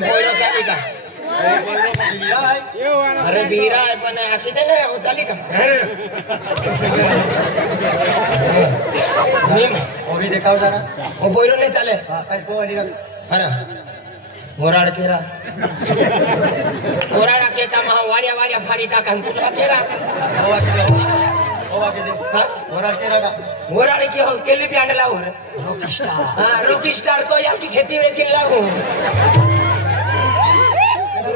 पोयरो चाली का अरे बीरा है पण आखी दे ना वो चाली का नीम वो भी दिखाओ जरा वो पोयरो नहीं चले अरे घोराड़ केरा घोराड़ा केता महा वारिया वारिया फाड़ी टाका कुटरा केरा घोराड़ की हो केली पे अंडला हो रॉकी स्टार तो या की खेती में चिल्ला हो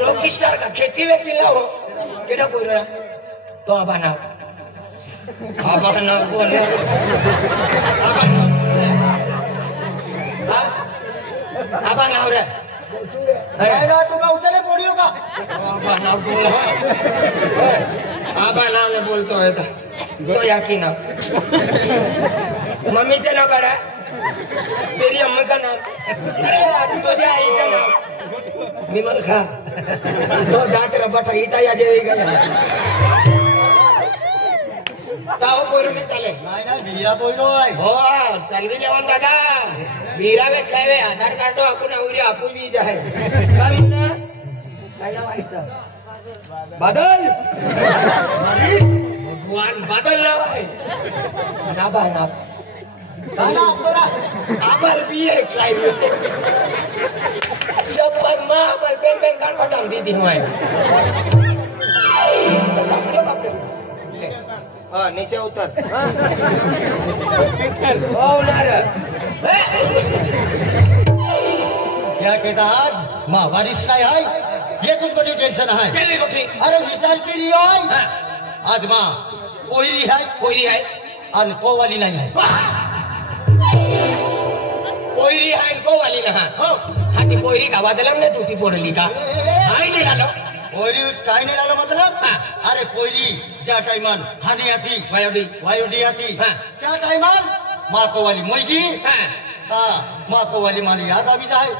रॉकी स्टार का खेती में चिल्ला हो केटा बोल रहा तो आबाना बोल आबाना हो रे अरे तू का उचले पड़ियो का आबाना ने बोलतो है तो याकी नाम मम्मी चे नाम बड़ा तेरी अम्मा का नाम अरे अभी तो जा आई चे नाम निमल खा तो दांत रबटा ईटा या जे गया ताव पोरो ने चले नाही ना बीरा पोरो आहे हो चलवी जेवण दादा बीरा में खावे आधार कार्ड आपण आवरी आपू भी जाय काय म्हणा काय नाव आहे बादल भगवान बादल नाव आहे नाबा नाव काला आपला आबर भी है क्लाइम शपथ मां पर पेन पेन कान पटाम दी होय सामने बाप रे हां नीचे उतर ओ नार क्या कहता आज मां बारिश नहीं है ये कुछ बड़ी टेंशन है केली गोठी अरे विचार की रही है आज मां कोई है और को वाली नहीं है कोयरी है को वाली ना हो हाथी कोयरी का बदलम ने टूटी पड़ली का आई नहीं डालो कोयरी काय नहीं डालो मतलब अरे कोयरी ज्या टाइमन हानी आती वायुडी आती क्या टाइमन मां को वाली मोईगी हां मां को वाली मारी याद आवी जाए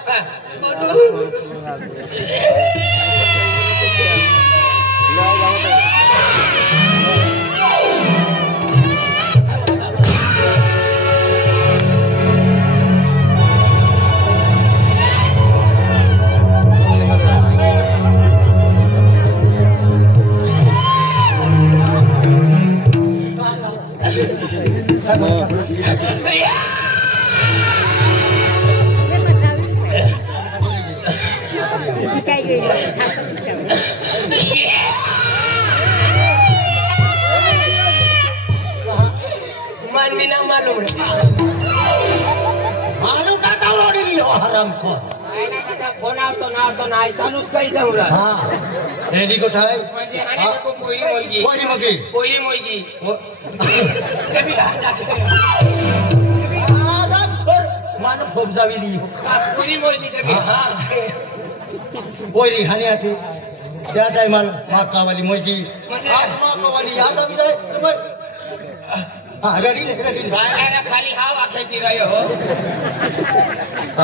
मालूम का तावड़ी लियो हराम को आईना का फोन आवतो ना चालूच काही जाऊ रा हां रेडी को ठाय म्हणजे हाने को पोयरी मोईगी कभी आ जाके आराम छोर मान फोब जाविली पोयरी मोईगी कभी हां पोयरी हानी आती त्या टाइमल मां का वाली मोईगी आज मां को वाली याद आवी जाए तुम्हें हां रेडी बाहर खाली हाव आखेची रह्यो हो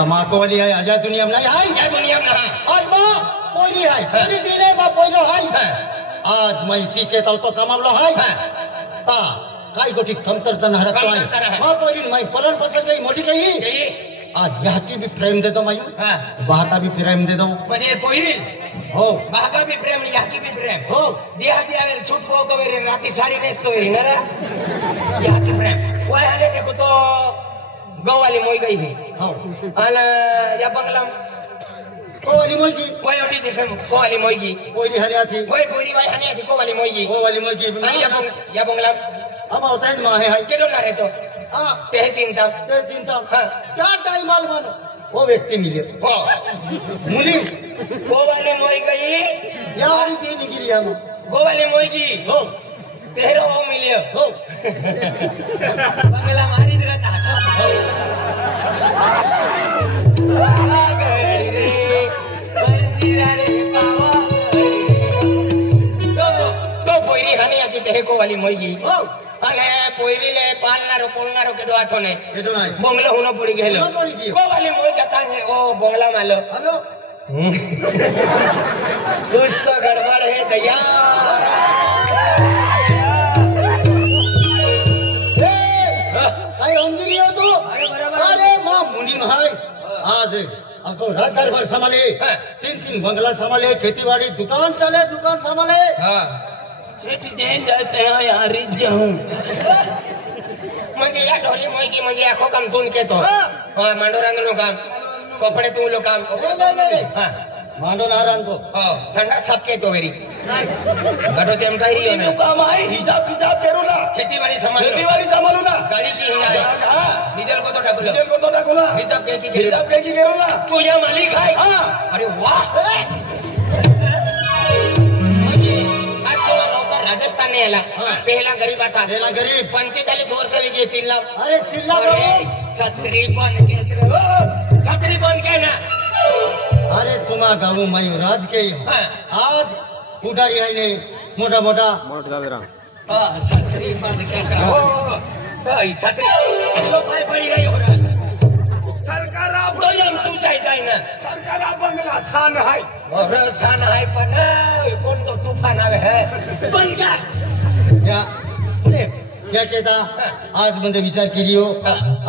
मां को वाली है आजा दुनिया में नहीं है या दुनिया में है आज मां पोयरी है पूरी दिने मां पोयलो है आज मैं पीके तो कमावलो है ता काय गोटी कमतरता न रखतो है मां पोयरी मैं पलन पसंद गई मोटी गई आज यहाँ की भी प्रेम दे दो मायू वहाँ का भी प्रेम दे दो म्हणजे पोयरी हो बागा भी प्रेम यहाँ की भी प्रेम हो देहाती आवेल छूट पोतो वे राती साडी नेसतो रे नरा यहाँ की प्रेम वय आले देखो तो गवाली मोई गई है हो अन या बंगला कोवाली मोईगी वय ओटी देखो कोवाली मोईगी पोयरी हरिया थी वय पोयरी वय हने थी कोवाली मोईगी या बंगला अब होता है मां है केडो ना रे तो हां ते चिंता हां क्या टाइम माल मानो वो व्यक्ति मिले हो मुली कोवाली मोई गई यार की निगिरी हम गोवाली मोईगी हो तेरो हो मिलियो हो बंगला मारी रहता हो तो पोयरी हनी आती ते कोवाली मोईगी हो अने पोयरीले पालनारो पोलनारो केडो आथो ने केडो नाही बंगला होनो पड़ी गेलो कोवाली मोई जाता है ओ बंगला मालो हेलो कुछ तो गड़बड़ है दया काय अंजली हो तू अरे बराबर अरे मां मुनी भाई आज आखो रात दरबार सांभाळे 3 बंगला सांभाळे खेतीवाड़ी दुकान चले दुकान संभाले सेठ जैन जाते हैं यार जाऊं म्हणजे या ढोली मोयकी म्हणजे आखो काम सुन के तो हां मांडोरांग नो काम कपडे तू लो काम हां मांडो नारायण को संडा छाप के तो वेरी गटो तेम काय रियो ना काम आहे हिसाब किताब करू ना खेतीवाड़ी संभालो खेतीवाड़ी संभालू ना गाड़ी की है डीजल को तो टाकलो डीजल को तो टाकू ना हिसाब के हिसाब की करू ना तू या मालिक है हां अरे वाह म्हणजे आज तो नौकर राजस्थान ने आला पहला गरीब था पहला गरीब 45 वर्ष विजे चिल्ला अरे चिल्ला छतरी बन के छतरी बन के ना अरे तुम्हा गाऊ मयूराज के आज पुढारी आहे ने मोठा मोठा छतरी बन के छतरी लो पाय पड़ी रही हो रहा सरकार तो हम तू जाय ना सरकार बंगला छान आहे और छान आहे पण कोण तो तूफान आवे है बन क्या या क्या कहता आज म्हणजे विचार केली हो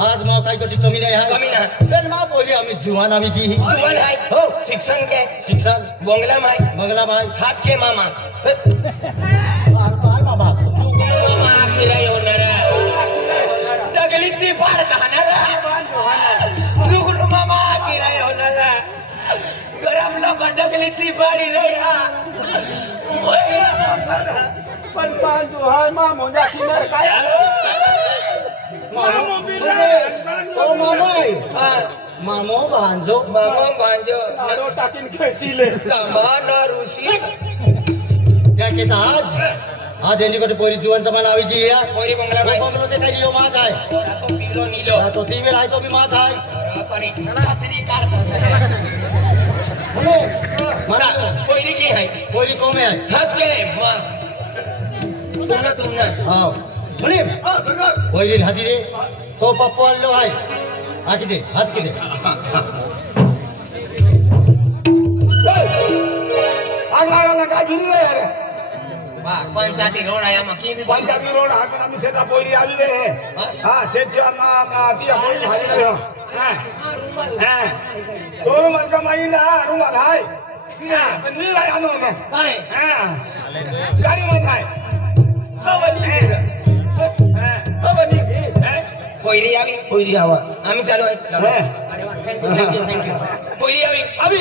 आज मग काही गोष्टी कमी नाही आहे कमी नाही पण मा बोली आम्ही जुवान आम्ही की जुवान आहे हो शिक्षण के शिक्षण बंगला माय बंगला भाई हात के मामा बाल मामा मामा फिरा येणार दगलीत ती पार खाणार जुगुड मामा फिरा येणार गरम लोक दगलीत ती पाडी रे पण पांच हाय मामो जातीवर काय मामो ओ मामा मामो भांजो मामा भांजो नारो टाकीन खेळशीले तमाना ऋषी क्या कहता आज यांनी कोटे पोरी जुवान जमाना आवी की या पोरी बंगला बाई बंगलो ते काही लिओ माज आहे तो पिलो नीलो तो ती वेळ आहे तो भी माज आहे पण छतरी काढतो बोले मला पोरी की है पोरी कोमे आहे हात के तुमना हां बोले पोरी हाती दे तो पप्पू आलो आहे हाती दे हात की दे आगला काय गिरी रे यार पंचायती रोड आहे मग की पंचायती रोड हा आम्ही सेटा पोरी आलेले आहे हा सेटच्या ती पोरी आलेले हा तो म्हणजे महिना रुमाल आहे ना पण मी राय आणू ना काय हा गाडी मध्ये आहे पोयरी आवी पोरी आवा आम्ही चालू आहे अरे वा थँक्यू पोयरी आवी आवी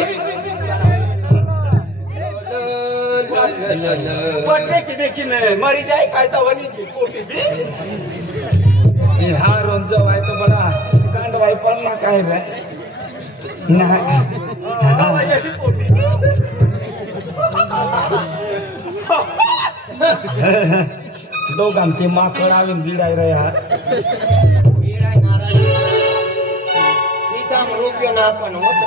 देखी मरी जाए काय तवनी पोटी बी हा रोंज आहे तो बडा कांड वाई पण ना काय रे लोक आमचे माकड आवीन बिडाय रे यार बिडाय नाराज निसाम रुपयो ना पण होत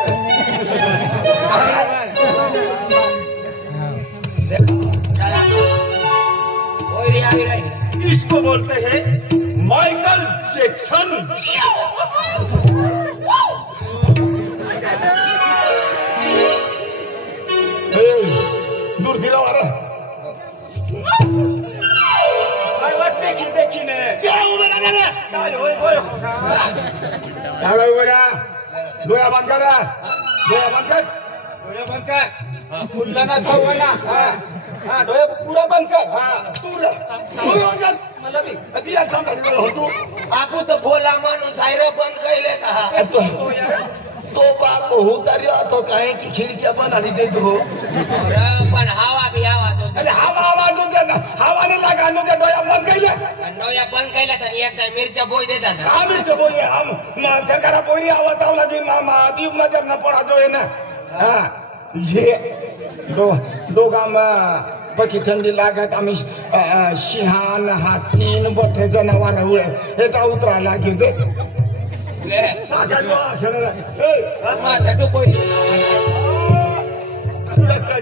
इसको बोलते हैं माइकल जैक्सन दूर दिला वारा काय वाटते की देखीने क्या उभे राहणार काय होय होय काय उभे राहा डोळा बंद करा डोळा बंद कर डोळा बंद कर खुल्ला ना थांबवा हा डोळे पुरा बंद कर हा पुरा बंद कर मला बी अति या सांभाळलं होतो आपू तो भोला माणूस आहे बंद केले का तो बाप हो तरी तो काय की खिडक्या बंद आणि देतो पण हवा भी आवाज अरे हवा आवाज होते ना हवाने लागा नो त्या डोळा बंद केले डोळा बंद केला तर एकदा मिरच्या बोय देतात आम्ही तो बोले हम सरकार बोली आवाज आवला की मामा दीप नजर न पड़ा जो है ना हा ये दो गाम पकी थंडी लागत आम्ही शिहान हातीन बठे जनावर हुळे हेचा उतरा लागीर दे माशाटो कोई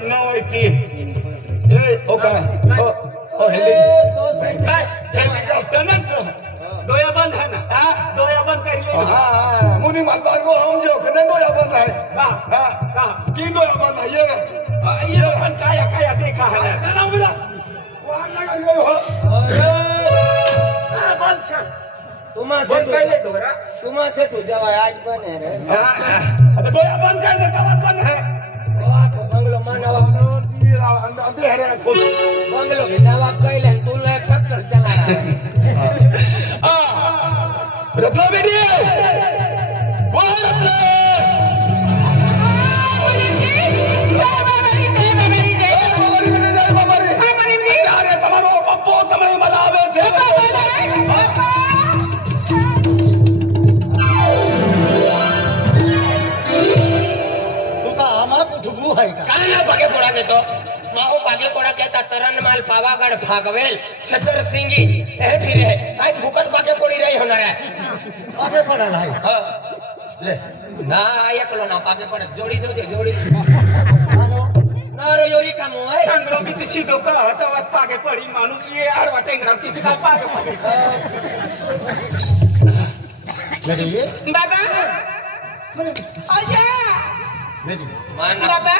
नाव आहे की ओ काय ओ हे डोया बंद है ना डोया बंद करिए हाँ मुनी माता को हम जो कने डोया बंद है हाँ की डोया बंद है ये बंद काया काया देखा है ना मेरा वहाँ लगा गए हो बंद छन तुम्हा से तू जवा आज बने रे डोळा बंद कर दे तवा बंद है आखो बंगलो मानवा अंधे रे खोल बंगलो के नवाब कहले तू ले ट्रैक्टर चला रहा रत्ना बेटी वो रत्ना તમારો પપ્પો તમે મલાવે છે કાના ભાગે પોડા દેતો માહો ભાગે પોડા કહેતા તરનમાલ પાવાગઢ ભાગવેલ છતરસિંહી એ ફિરે આઈ ફુકટ ભાગે પોડી રહી હોનારે आगे पड़ा लाई ले ना એકલો ના ભાગે પડે જોડી જોજે જોડી हालो નારો યોરી કામ હોય કાંગરો બી સીધો કા હતવત પાગે પડી માનુસ એ આડવા ટેંગરા કિસી કા પાગે પડી मेरी બાબા આજા मेरी માન બાબા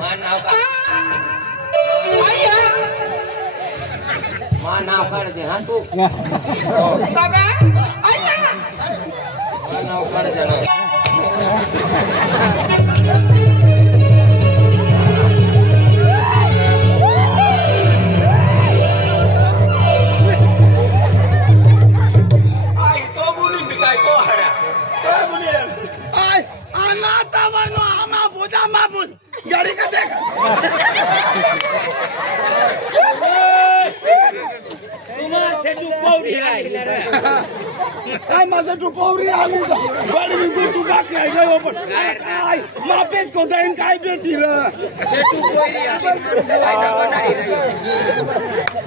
માન નાવ કા આયા માન નાવ કાઢ દે હા તું બાબા આયા માન નાવ કાઢ દે गाड़ी का देख तुम्हार से तू पौड़ी आली रे आई मजे तू पौड़ी आली बड़ी भी तू का के आई गयो पर आई वापस को देन काई बेटी रे से तू पौड़ी आली दवाई ना बनाई रे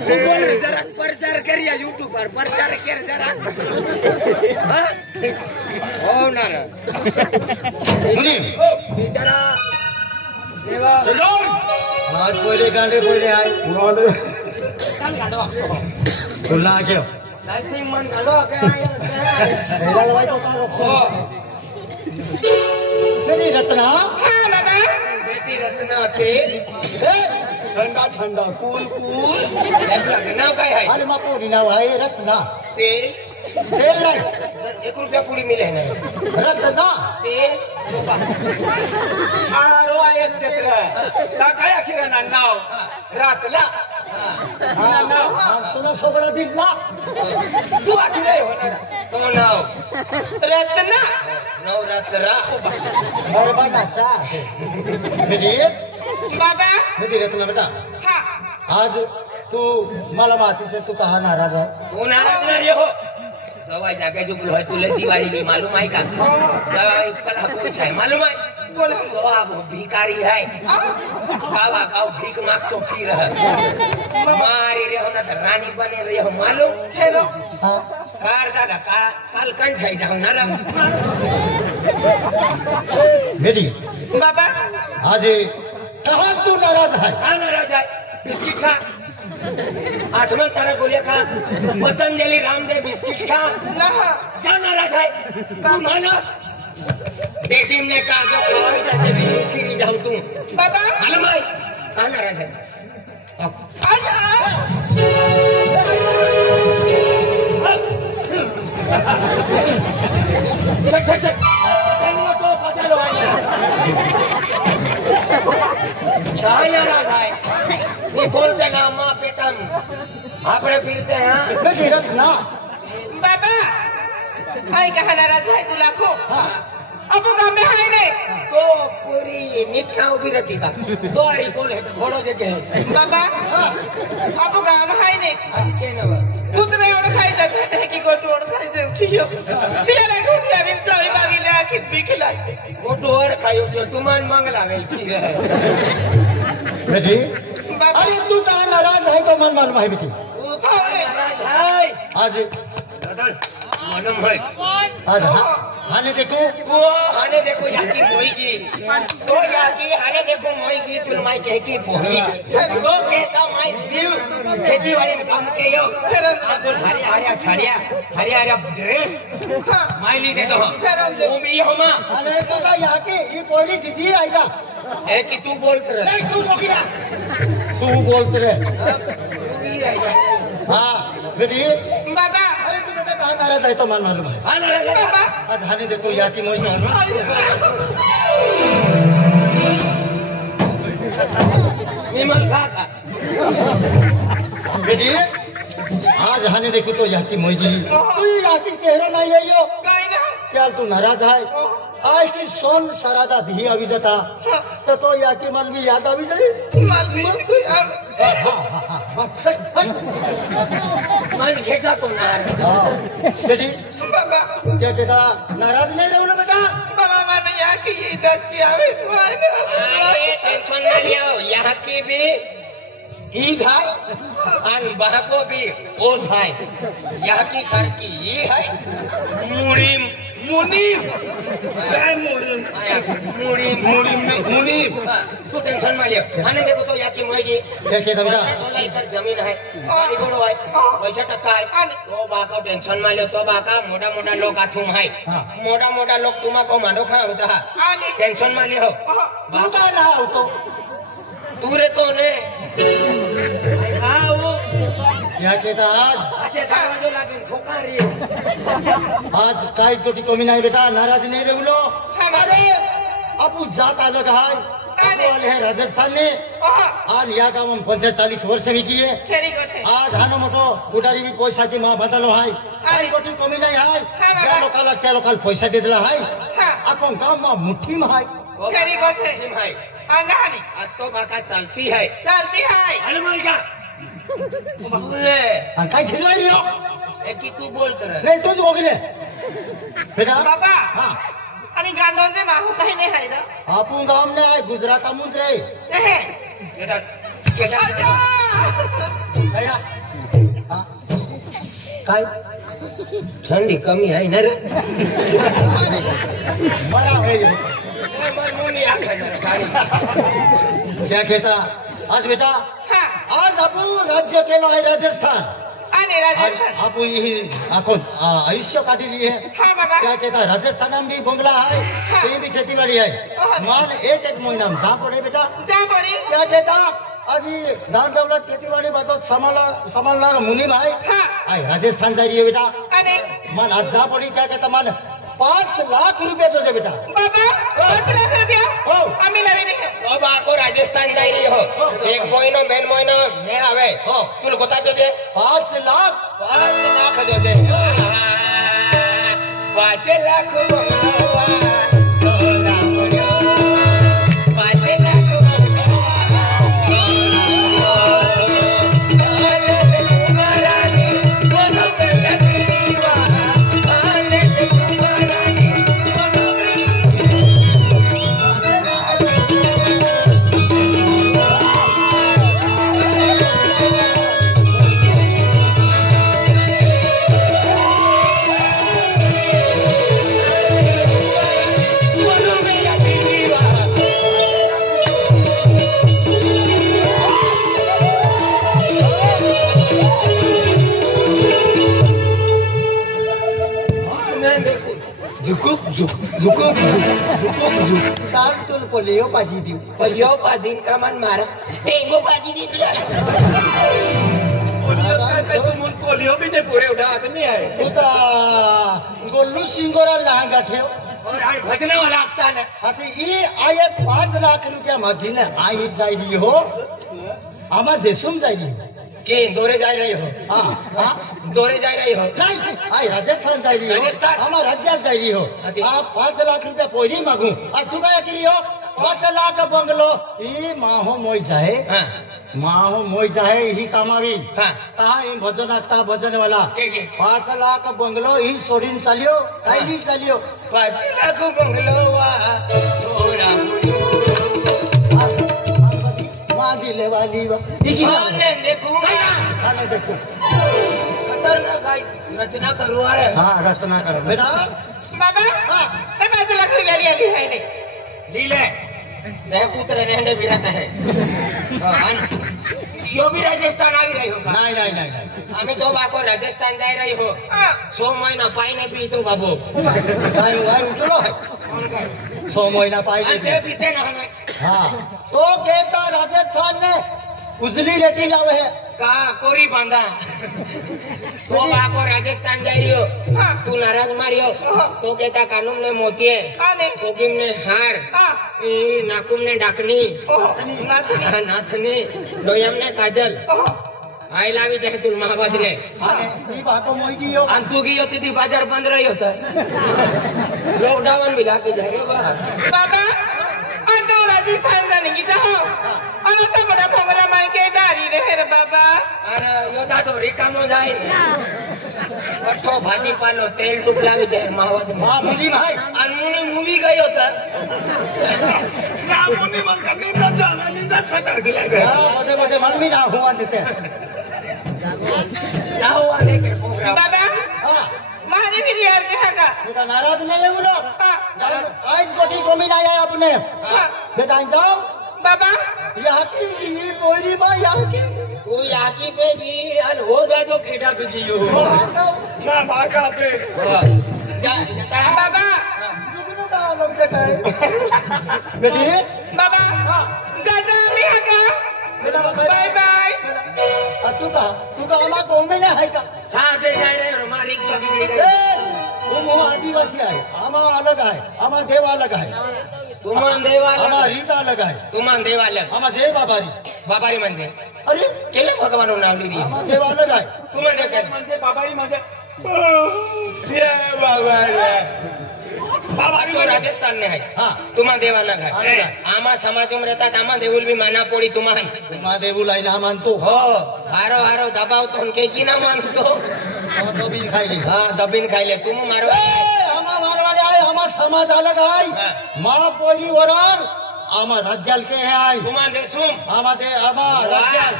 तू बोल जरा प्रचार करिया YouTube पर प्रचार कर जरा हां हो ना रे बेचारा देवा चलो आज बोले गांडे बोले आए गांडे कान गाडो खुला गयो लाइसिंग मन गाडो के आया मेरा लवाई तो सारो हो मेरी रत्ना हां बाबा बेटी रत्ना के ठंडा ठंडा कूल कूल नाम काय है अरे मां पूरी ना भाई रत्ना तेल तेल नहीं 1 रुपया पूरी मिले है ना रत्ना तेल आरो एक क्षेत्र ता काय अखिराना नाव रातला नाव तुला सोबडा दिला तू आखिरे होणार तो नाव रत्ना नवरात्रा बरोबर अच्छा मेरी बाबा मेरी रत्ना बेटा हाँ आज तू मला माती से तू कहा नाराज है वो नाराज ना रे हो सवाई जाके जो है तू ले दिवाली नहीं मालूम है का कल पूछ है मालूम है बोले वो अब भिखारी है कावा काव भीख मांग तो फिर है मारी रे हो ना रानी बने रे हो मालूम है लो हां कार जागा काल कंज है जाओ ना रे मेरी बाबा आज कहा तू नाराज है कहाँ नाराज है बिस्किट खा आसमान तारा गोलियां खा पतंजलि रामदेव बिस्किट खा क्या नाराज है तू माना बेटी ने कहा जो खवा इधर से भी खीरी जाओ तू बाबा मालूम है कहाँ नाराज है आजा चल चल चल तो पता लो कहाँ नाराज है ये बोलते ना माँ पेटम आपने फिरते हैं मेरी रत्ना बाबा हाय कहा नाराज है तू लाखो अब काम में हाय ने तो पूरी निटना उभी रहती था तो आरी बोल है तो घोड़ो जगह है बाबा अब काम हाय ने आज के नवा दूसरे और खाई जाते हैं कि गोटू और खाई से उठियो दिया ना को दिया बिन सारी बागी ले आखिर भी खिलाई वो तो और खायो जो तुमान मंगला गई थी बेटी बाबा अरे तू कहा नाराज है तो मन मालूम है बेटी वो नाराज है आज मालूम है आज हाने देखो वो हाने देखो याकी मोईगी तो याकी हाने देखो मोईगी तुल माई कह की पोही तो कहता माई जीव खेती वाले में काम के यो अब्दुल हरे हरे छड़िया हरे हरे ड्रेस माई ली दे दो वो भी हम अरे तो का यहाँ के ये कोई जीजी आएगा है कि तू बोलते रहे नहीं तू बोलिया तू बोलते रहे तू भी आएगा हाँ बेटी बाबा अरे तू बेटा कहाँ नाराज है तो मान मालूम है आज हानि देखो या की मोई निमल खा बेटी आज हानि देखो तो या की मोई जी तू या की चेहरा नहीं गई हो क्या तू नाराज है आज की सोन सरादा भी अभी जाता तो या की मन भी याद अभी जाए मन खेचा तो ना बेटी क्या कहता नाराज नहीं रहो ना बेटा टेंशन ना लियो यहाँ की भी ही है और वहाँ को भी वो है यहाँ की सर की ये है मुड़ीम मुनीम मुनीम तू टेंशन मत लियो आने देखो तो यहाँ की मोजी क्या कहता बेटा 16 एकड़ जमीन है गाड़ी घोड़ो है पैसा टक्का है तो बाका टेंशन मत लियो तो बाका मोटा मोटा लोग आथुम है मोटा मोटा लोग तुमा को मानो खा होता है टेंशन मत लियो बाका ना हो तो तू रे तो ने आओ क्या कहता आज ऐसे दरवाजे लगे ठोका रही आज काय कोटी कमी नहीं बेटा नाराज नहीं रहो लो अरे अपू जात अलग है अपू वाले हैं राजस्थान में आज यहाँ काम हम 45 वर्ष में किए आज हानो मोटो बुढ़ारी भी पैसा की माँ बदलो है काय कोटी कमी नहीं है क्या लोकल पैसा दे दिला है अपन काम में मुट्ठी में है आज तो बाका चलती है अरे माइका बोले काय छिलवाई रही हो एक ही तू बोलते रहे नहीं तो जो गिले बेटा बाबा हाँ आणि गांधोंचे माहू काही नाही आहे ना आपू गांव ने है गुजरात मुंज रे हाँ काय ठंडी कमी है ना रे मरा है ये क्या कहता आज बेटा आज आपू राज्य केलो है राजस्थान आणि राजस्थान आपू यही आखो आयुष्य काटी ली है क्या कहता राजस्थान में भी बंगला है कहीं भी खेती बाड़ी है मान एक महीना में जहाँ पड़े बेटा जा पड़ी क्या कहता अभी दान दौलत खेती बाड़ी बात संभालना मुनि भाई आई राजस्थान जा रही है बेटा आणि मान आज जा पड़ी क्या कहता मान 5 लाख रुपए दो जे बेटा बाबा 5 लाख रुपया हो आम्ही नवी दिखे अब आपको राजस्थान जा रही हो एक महीनो मेन महीनो ने आवे हो तुल कोता जो दे 5 लाख 5 लाख दो दे 5 लाख बंगवा सोना करो 5 लाख साल तुल पोलियो पाजी दियो पोलियो पाजी का मन मारा डेंगू पाजी दी तुला पोलियो का तुम उन पोलियो भी नहीं पूरे उठा नहीं आए उता गोल्लू सिंगोरा लहंगा ठेव और आज भजने वाला आता है हाथी ये आये 5 लाख रुपया मागी ने आई जाई रही हो आमा जेसुम जाई रही के दौरे जा रही हो हाँ दौरे जा रही हो नहीं आई राजस्थान जाई रही हो राजस्थान? हमारा राज्य जाई रही हो आप 5 लाख रुपया पोरी मांगू और तू क्या करी हो 5 लाख बंगलो ये माहो मोई जाए हाँ माहो मोई जाए यही कामावी हाँ कहा ये भजन आता भजन वाला के 5 लाख बंगलो ही सोडीन चालियो काई भी चालियो 5 लाख बंगलोवा सोना मांगी ले वाली ने देखूं खाना देखो खतरनाक आई रचना करू अरे हाँ रचना करो बेटा बाबा हाँ 5 लाख रुपया लिया ली है ने लीले देख उतरे रहने भी रहता है यो भी राजस्थान आ रही होगा नहीं नहीं नहीं नहीं हमें तो बाको राजस्थान जा रही हो 6 महीना पाई नहीं पी तो बाबू नहीं भाई उतरो है 6 महीना पाई अंते नहीं पीते ना हमें हाँ तो कहता राजस्थान ने उजली रेटी लावे है का कोरी बांधा तो बाको राजस्थान जा रही हो तू नाराज मारियो तो कहता कानूम ने मोतिये कोकिम ने हार नाकुम ने डाकनी नाथने डोयम ने काजल आई लावी जाए तू महाबादले ई बातो मोई की हो अंतु की होती थी बाजार बंद रही होता लॉकडाउन भी लाके जाएगा बाबा अंतो राजस्थान जाने की जाओ अनंत बड़ा फमला माई के डारी रहे रे बाबा अरे योदा तो रिकामो जाए कठो भाजी पालो तेल टुकला भी जाए महाबाद मां मुली भाई अनमुनी मूवी गई होता ना मुनी मन का नींद जाना नींद छटा गिला गया बजे बजे मन भी ना हुआ देते ना हुआ लेके प्रोग्राम बाबा हां मारी भी यार जहां बेटा नाराज नहीं है बोलो आज कोठी को मिला है अपने बेटा जाओ बाबा यहाँ की ये पोरी बा यहाँ की तू याकी पे जी अन हो जाए तो खेड़ा पे जी हो ना भागा पे जाता है बाबा जुगनू का लग देखा है बेटी बाबा गाजा मी हका बेटा बाय बाय तू का हमारा कौन में है का साथ जाए रे और हमारी रिक्शा बिगड़ी गई वो आदिवासी है हमारा अलग है हमारा देव अलग है तुमान देवाल हमारा रीता अलग है तुमान देवाल हमारा देव बाबारी मंदिर अरे केले भगवान नाम ली दी हमारा देव अलग है तुमान देख म्हणजे बाबारी म्हणजे ये बाबा बाबारी तो राजस्थान में है हाँ तुमान देवाल अलग है है। आमा समाज में रहता आमा देवुल भी माना पड़ी तुमान तुम्हारा देव लाई ना मानतो हो हारो हारो दबाव तो उनके की ना मानतो हम तो भी खाई ली हाँ दबिन खाई ले तुम मारो हमारा मारवाड़ी आए हमारा समाज अलग है माँ पोली वरार हमारा राज्याल के हैं आई तुमान दे सुम हमारे हमारा राज्याल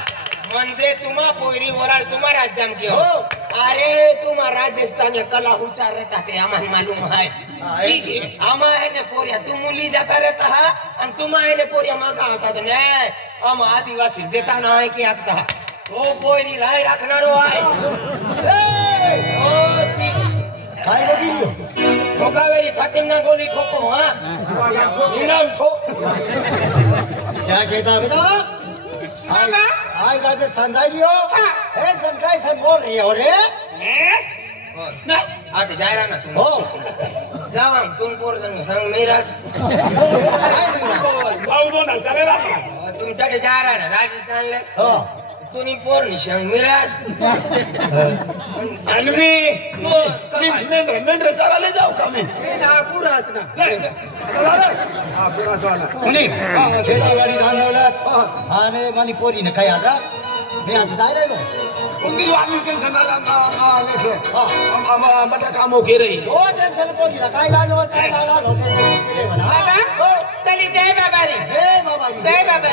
म्हणजे तुम्हा पोरी ओराड तुम्हा राज्यम के हो अरे तुम्हा राजस्थान में कला उचार रहता है हमें मालूम है ठीक है हमा है ने पोरिया तुम मुली जाता रहता है और तुम है ने पोरिया मांगा होता तो नहीं हम आदिवासी देता ना है कि आखता है वो पोरी लाई रखना रो है ओ जी खाई लगी ठोकावेरी छाती में गोली ठोको हाँ इनाम ठोक क्या कहता बेटा बाबा आई राजस्थान जा रही हो ए संकाय से बोल रही हो रे आते जा रहा ना तुम हो जाओ हम तुम पोर संग मेरा भाऊ ना चलेला तुम चढ़ जा रहा ना राजस्थान ले हो तू नहीं पोर निशान मेरा अन्वी तो मेंढरे चला ले जाऊ का मी पूरा असना चला रे हा पुरा चला कुणी खेतीवाडी धांदवल्यात आणि मनी पोरी ने काय आता मी आज जाय रे उंगी आम्ही के सनाला आले हां हम बटा कामो के रही ओ टेंशन को दिला काय लागलो काय लागलो बाबा चली जय बाबा रे जय बाबा जय बाबा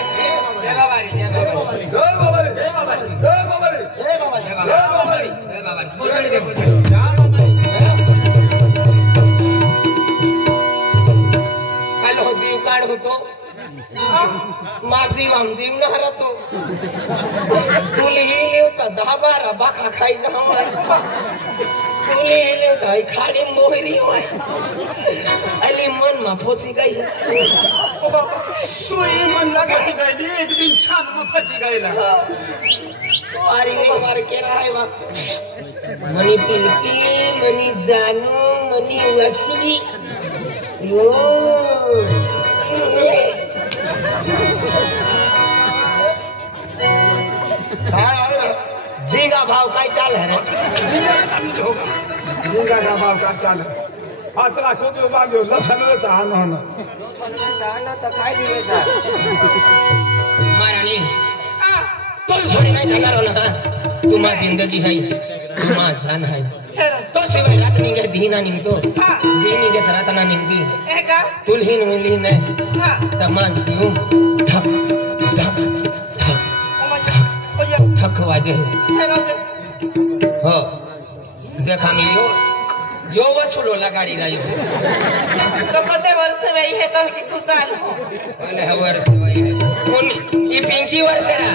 जय बाबा रे जय बाबा रे जय बाबा रे जय बाबा रे जय बाबा रे जय बाबा जय जय बाबा बाबा रे जय बाबा रे बोल दे बोल हेलो जीव काढ होतो माझी वामजीव न हरतो तुली लिव तर 10-12 बाखा खाई जाऊ तुली लिव तर खाडी मोहरी होय अली मन मा पोची गई तू ही मन लगाची गई एक दिन शाम में फंसी गईला वारी में मार के रहा है बा मनी पिलकी मनी जानू मनी वसुली यो झींगा भाव काय चाल है रे जिंगा का भाव का चाल असला सोचो बांधो लसन चाहन होन जाना तर काय दिवसा महाराणी तो सोडी नाही जाणार हो ना तुम्हा जिंदगी है तुम्हा जान है तो शिवाय रात निघे धीना निघतो धी निघे रातना निघती एका तुलहीन मिलीन हा तमान पिऊ थक थक थक थक वाजे हो देखा मी यो वसूलो लगाडी रह्यो तो कते वर्ष वही है तो कितु साल अरे वर्ष वही है कोणी ही पिंकी वर्ष है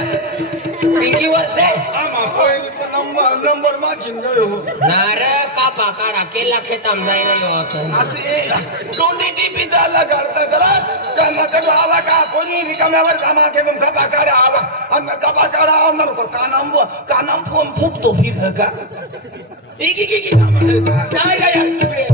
पिंकी वर्ष है आमा पहिल नंबर નંબર માં જીન ગયો ના રે કાપા કાળા કેલા ખેતામાં જઈ રહ્યો હતો ટોટી ટીપી દા લગાડતા સલા કાના કે આવા કા કોની નિકમેવર કામા કે तुम कपा काढा आवा अन कपा काढा अन कानम फोन फुटतो फिर का एक काम आहे काय यार तुम्ही